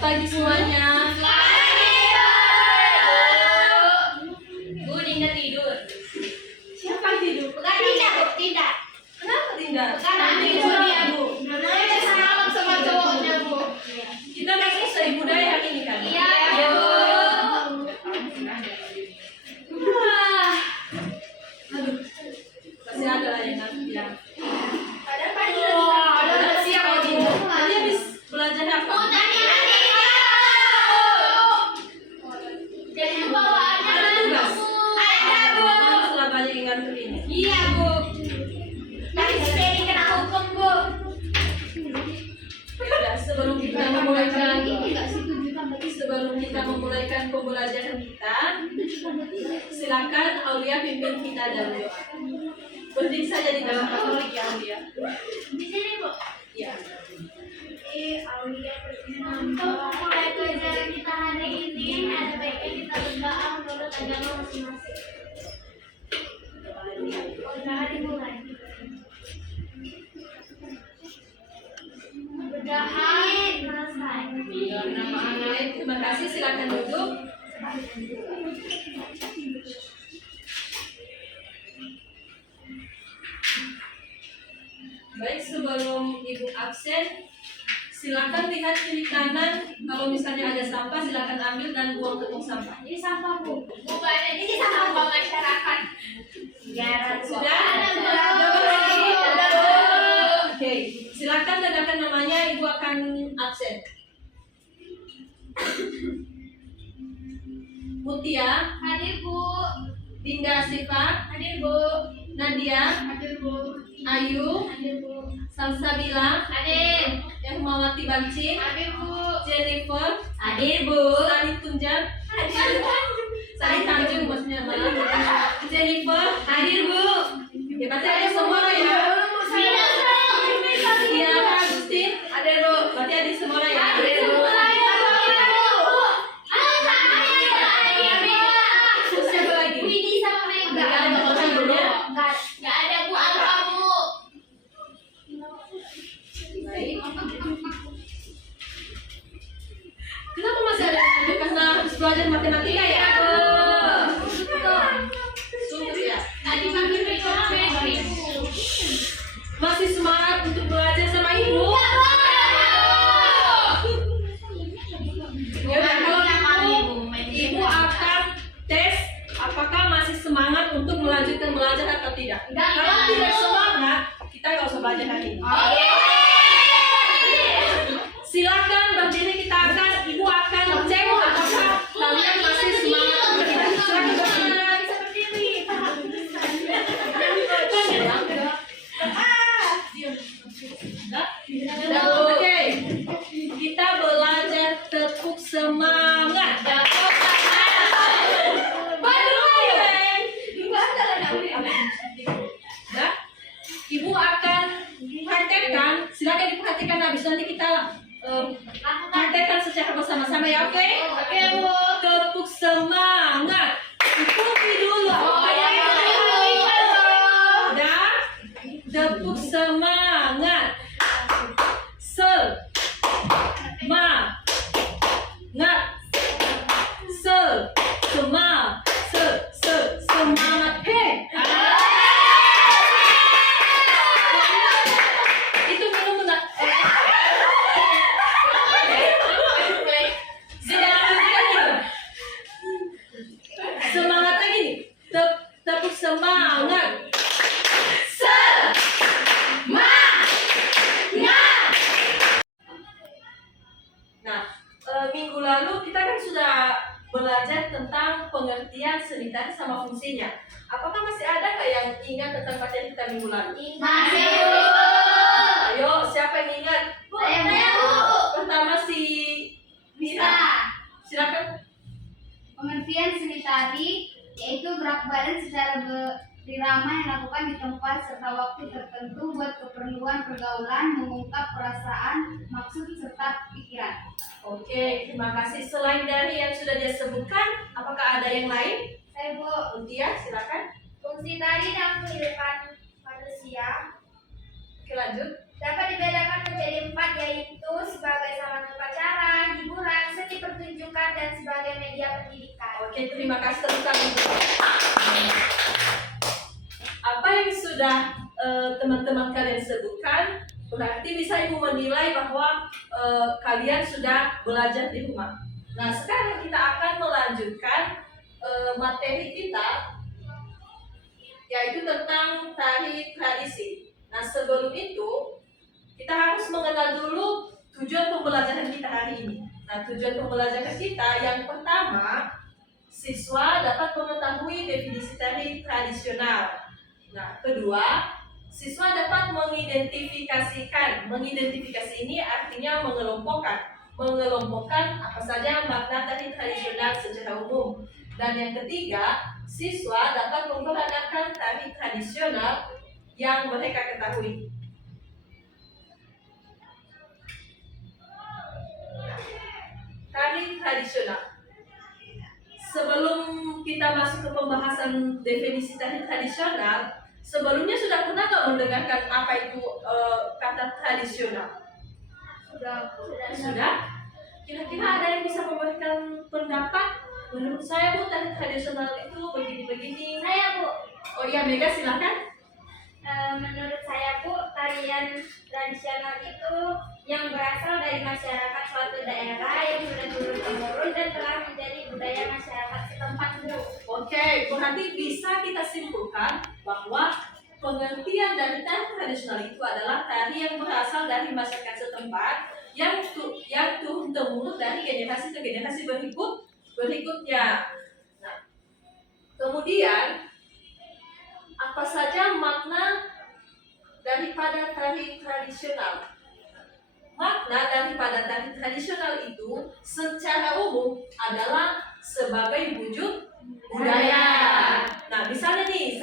pagi semuanya. Bu, Dinda tidur. Siapa yang tidur? Bukan Dinda, Bu. Dinda. Kenapa tidak? Karena tidur dia, Bu. Dia semalam sama cowoknya, Bu. Kita nggak selesai budaya hari ini kan? Iya, Bu. Aduh, pasti ada lah yang nanti bilang. Padahal pagi udah siap, Bu. Tadi habis belajar apa? Jadi bawaannya Ada tugas? ada, Bu. Setelah banyak yang ngantuk ini. Iya, Bu. Tadi Ferry kena hukum, Bu. Ya, sebelum kita memulaikan pembelajaran kita, silakan Aulia pimpin kita dalam doa. Berdiri saja di dalam Katolik ya Aulia. Di sini, Bu. Ya. Aulia untuk mulai pelajaran kita hari ini, ada baiknya kita berdoa menurut agama masing-masing. Berdoa dimulai. Berdoa selesai. Terima kasih, silakan duduk. Baik, sebelum Ibu absen, silakan lihat kiri kanan. Kalau misalnya ada sampah, silakan ambil dan buang ke tong sampah. Ini sampah, Bu. Bukan, ini sampah masyarakat. Ya, Sudah? Oke, silakan ledakan namanya. Ibu akan absen. Mutia, Hadir, Bu. Dinda Siva, Hadir, Bu. Nadia, Hadir, Bu. Ayu, Hadir, Bu. Salsabila, Hadir. Hermawati Bancin, Hadir, Bu. Jennifer, Hadir, Bu. Sari Tunjang, Sari Tanjung maksudnya malah. Jennifer, Hadir, Bu. ya berarti ada semua ya. Iya, Agustin, Hadir, Bu. berarti ada semua ya. Hadir, Bu. Siapa lagi? Widi sama Mega. Nggak ada orangnya. Nggak ada, Bu. Apa, Bu? Baik. Kenapa masih ada yang lanjut? Karena habis belajar matematika ya? Sungguh ya. Tadi pagi Mega Febri. Masih semangat untuk belajar sama ibu? Ya udah, kalau ibu akan tes apakah masih semangat untuk melanjutkan belajar atau tidak. Kalau tidak semangat, kita nggak usah belajar hari ini. Silakan berdiri, ibu akan cek apakah kalian masih semangat atau tidak. Silakan berdiri. Oke, kita belajar tepuk semangat. Nah, ibu akan praktekkan. Silakan diperhatikan habis nanti kita praktekkan secara bersama-sama ya, oke? Oke, Bu. Tepuk semangat. Ikuti dulu. Dan tepuk semangat. Semangat. Hei. Itu minum enggak? Semangatnya gini. Tepuk semangat. Nah, minggu lalu kita kan sudah belajar tentang pengertian seni tari sama fungsinya. Apakah masih ada nggak yang ingat tentang materi kita minggu lalu? Masih, Bu. Ayo, siapa yang ingat? Saya, Bu. Pertama si Mira. Silakan. Pengertian seni tari yaitu gerak badan secara berirama yang dilakukan di tempat serta waktu tertentu buat keperluan pergaulan, mengungkap perasaan, maksud serta pikiran. Oke, terima kasih. Selain dari yang sudah dia sebutkan, apakah ada yang lain? Saya, Bu. Mutia, silakan. Fungsi tari dalam kehidupan manusia Oke, lanjut. dapat dibedakan menjadi 4, yaitu sebagai sarana upacara, hiburan, Oke, terima kasih tepuk tangan. Apa yang sudah teman-teman kalian sebutkan, berarti bisa ibu menilai bahwa kalian sudah belajar di rumah. Nah, sekarang kita akan melanjutkan materi kita, yaitu tentang tari tradisi. Nah, sebelum itu kita harus mengenal dulu tujuan pembelajaran kita hari ini. Nah, tujuan pembelajaran kita yang pertama, siswa dapat mengetahui definisi tari tradisional. Nah, kedua, siswa dapat mengidentifikasikan. Mengidentifikasi ini artinya mengelompokkan. Mengelompokkan apa saja makna tari tradisional secara umum. Dan yang ketiga, siswa dapat memperagakan tari tradisional yang mereka ketahui. Tari tradisional. Sebelum kita masuk ke pembahasan definisi tari tradisional, sebelumnya sudah pernah nggak mendengarkan apa itu kata tradisional? Sudah? Kira-kira ada yang bisa memberikan pendapat? Menurut saya Bu, tari tradisional itu begini-begini. Saya Bu, Oh iya, Mega silakan. menurut saya Bu, tarian tradisional itu yang berasal dari masyarakat suatu daerah yang sudah turun-temurun dan telah menjadi budaya masyarakat setempat Bu. Oke, berarti bisa kita simpulkan bahwa pengertian dari tari tradisional itu adalah tari yang berasal dari masyarakat setempat yang turun temurun dari generasi ke generasi berikutnya. Nah, kemudian apa saja makna daripada tari tradisional? Makna daripada tari tradisional itu secara umum adalah sebagai wujud budaya. Nah, misalnya nih,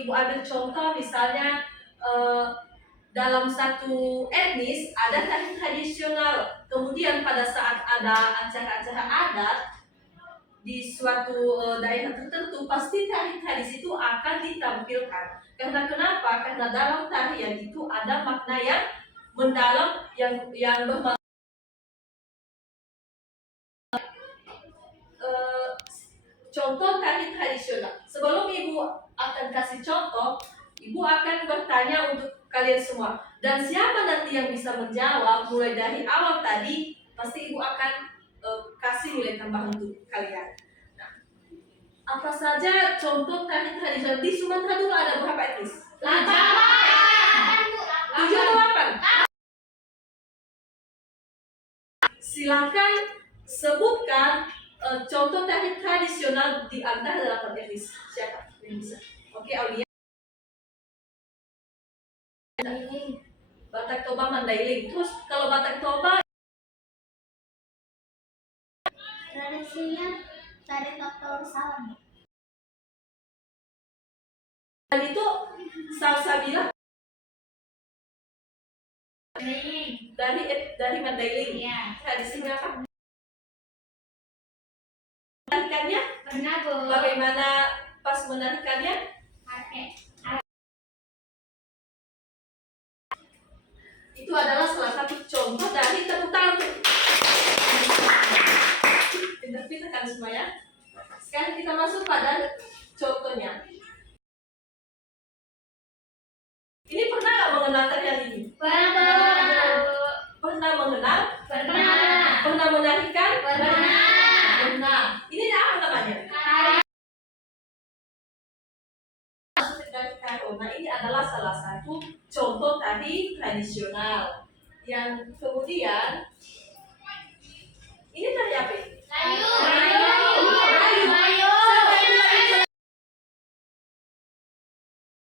ibu ambil contoh misalnya dalam satu etnis ada tari tradisional. Kemudian pada saat ada acara-acara adat di suatu daerah tertentu, pasti tari tradisi itu akan ditampilkan. Karena kenapa? Karena dalam tarian itu ada makna yang mendalam yang bermakna. Contoh tari tradisional. Sebelum ibu akan kasih contoh, ibu akan bertanya untuk kalian semua. Dan siapa nanti yang bisa menjawab mulai dari awal tadi, pasti ibu akan kasih nilai tambah untuk kalian. Nah, apa saja contoh tari tradisional di Sumatera dulu ada berapa etnis? 8 Bu. 7 atau 8? Silakan sebutkan contoh tari tradisional di antara 8 etnis. Siapa yang bisa? Oke, Aulia. Batak Toba, Mandailing. Terus kalau Batak Toba Tradisinya tari topeng salam. dan itu Salsabila dari Mandailing. Iya. Tradisinya apa? Menarikannya? Pernah Bu. Bagaimana pas menarikannya? Pakai. Itu adalah salah satu contoh dari tepuk tangan. Pintar-pintar kan semuanya? Sekarang kita masuk pada contohnya. Ini pernah nggak mengenal tarian ini? Pernah. Pernah mengenal? Pernah. Pernah menarikan? Pernah. Pernah. Ini apa namanya? Tari. Dari Karo. Nah, ini adalah salah satu contoh tari tradisional. Yang kemudian ini tari apa? Layu. Layu.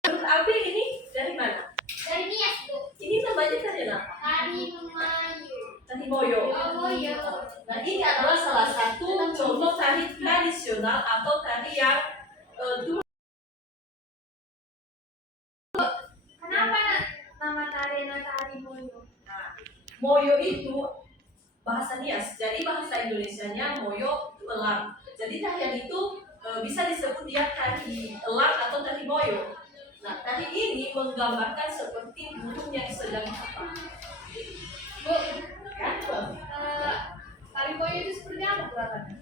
Menurut Abi ini dari mana? Dari Nias Bu. Ini namanya tari apa? Tari Melayu. Tari Moyo. Moyo. Nah, ini adalah salah satu contoh tari tradisional atau tari yang dulu. Kenapa nama tarian tari Moyo? Nah, Moyo itu bahasa Nias, jadi bahasa Indonesianya Moyo itu elang. Jadi tarian itu bisa disebut dia tari elang atau tari Moyo. Nah, tari ini menggambarkan seperti burung yang sedang terbang. Bu, Ya, tari Moyo itu seperti apa gerakannya?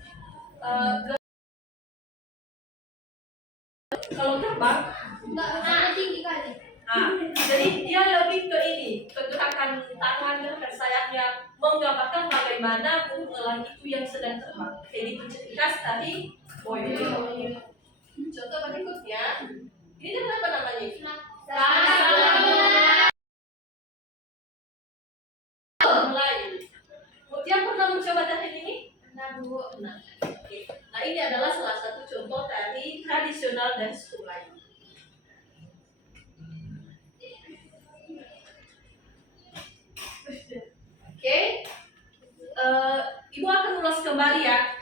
Jadi dia lebih ke ini, ke gerakan tangan, gerakan sayapnya, menggambarkan bagaimana burung elang itu yang sedang terbang. Jadi bercerita tadi, contoh berikutnya, ini kan apa namanya? Melayu. Kemudian pernah mencoba teknik ini? Nah, Bu. Nah, oke. Nah, ini adalah salah satu contoh tari tradisional dari suku Melayu. Oke, Ibu akan ulas kembali ya.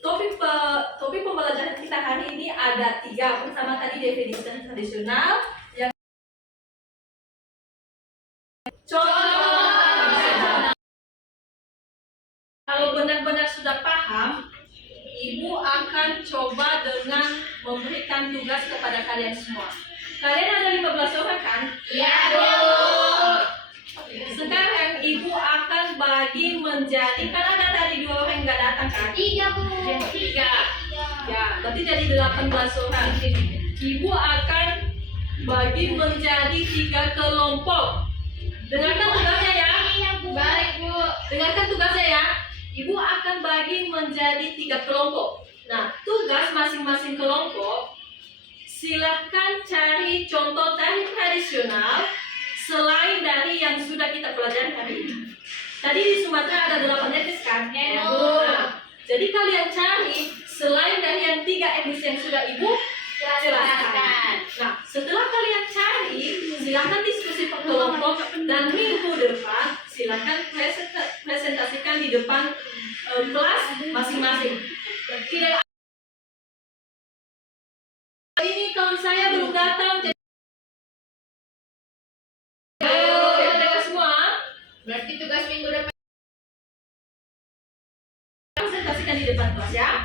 Topik pembelajaran kita hari ini ada 3. Pertama tadi definisi tradisional, yang contoh. Kalau benar-benar sudah paham, Ibu akan coba dengan memberikan tugas kepada kalian semua. Kalian ada 15 orang kan? Iya, Bu. Sekarang Ibu akan bagi menjadi, kan ada tadi 2 orang yang nggak datang kan? 3, Bu. 3. Ya, berarti jadi 18 orang. Ibu akan bagi menjadi 3 kelompok. Dengarkan tugasnya ya. Iya, Bu. Baik, Bu. Dengarkan tugasnya ya. Ibu akan bagi menjadi 3 kelompok. Nah, tugas masing-masing kelompok, silahkan cari contoh tari tradisional selain dari yang sudah kita pelajari hari ini. Tadi di Sumatera ada 8 etnis kan? Nah, jadi kalian cari selain dari yang 3 etnis yang sudah Ibu jelaskan. Nah, setelah kalian cari, silakan diskusi per kelompok dan minggu depan silakan presentasikan di depan kelas masing-masing. Tidak ini kawan saya belum datang. Jadi semua. Berarti tugas minggu depan. Presentasikan di depan kelas ya.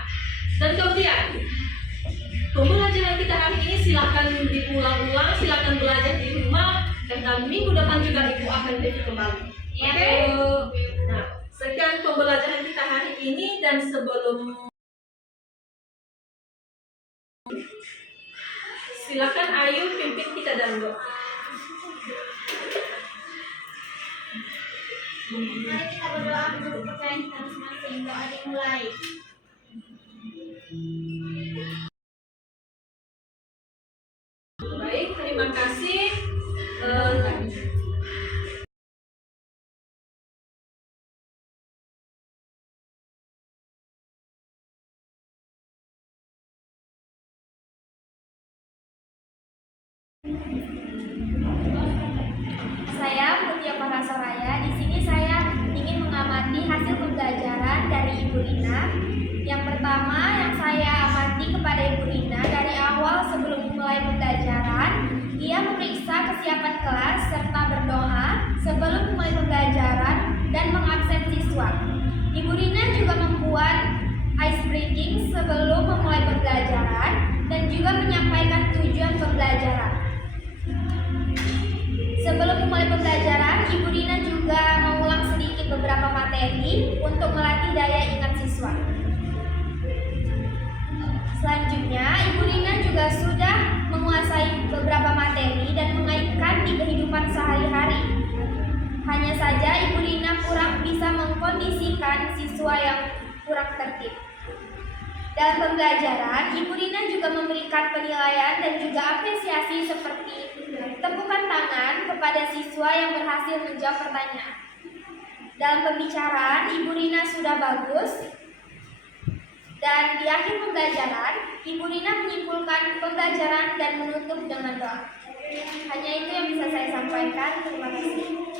Dan kemudian pembelajaran kita hari ini silakan diulang-ulang, silakan belajar di rumah, dan minggu depan juga Ibu akan review kembali. Oke? Nah, sekian pembelajaran kita hari ini, dan sebelum silakan Ayu pimpin kita dalam doa. Mari kita berdoa menurut kepercayaan kita masing-masing. Doa dimulai. Baik, terima kasih. Saya Mutia Parasaraya. Di sini saya ingin mengamati hasil pembelajaran dari Ibu Rina. Yang pertama yang saya amati kepada Ibu Rina, dari awal sebelum mulai pembelajaran, ia memeriksa kesiapan kelas serta berdoa sebelum mulai pembelajaran dan mengabsen siswa. Ibu Rina juga membuat ice breaking sebelum memulai pembelajaran dan juga menyampaikan tujuan pembelajaran. Sebelum memulai pembelajaran, Ibu Rina juga mengulang sedikit beberapa materi untuk melatih daya ingat siswa. Selanjutnya, Ibu Rina juga sudah menguasai beberapa materi dan mengaitkan di kehidupan sehari-hari. Hanya saja Ibu Rina kurang bisa mengkondisikan siswa yang kurang tertib. Dalam pembelajaran, Ibu Rina juga memberikan penilaian dan juga apresiasi seperti tepukan tangan kepada siswa yang berhasil menjawab pertanyaan. Dalam pembicaraan, Ibu Rina sudah bagus. Dan di akhir pembelajaran, Ibu Rina menyimpulkan pembelajaran dan menutup dengan doa. Hanya itu yang bisa saya sampaikan. Terima kasih.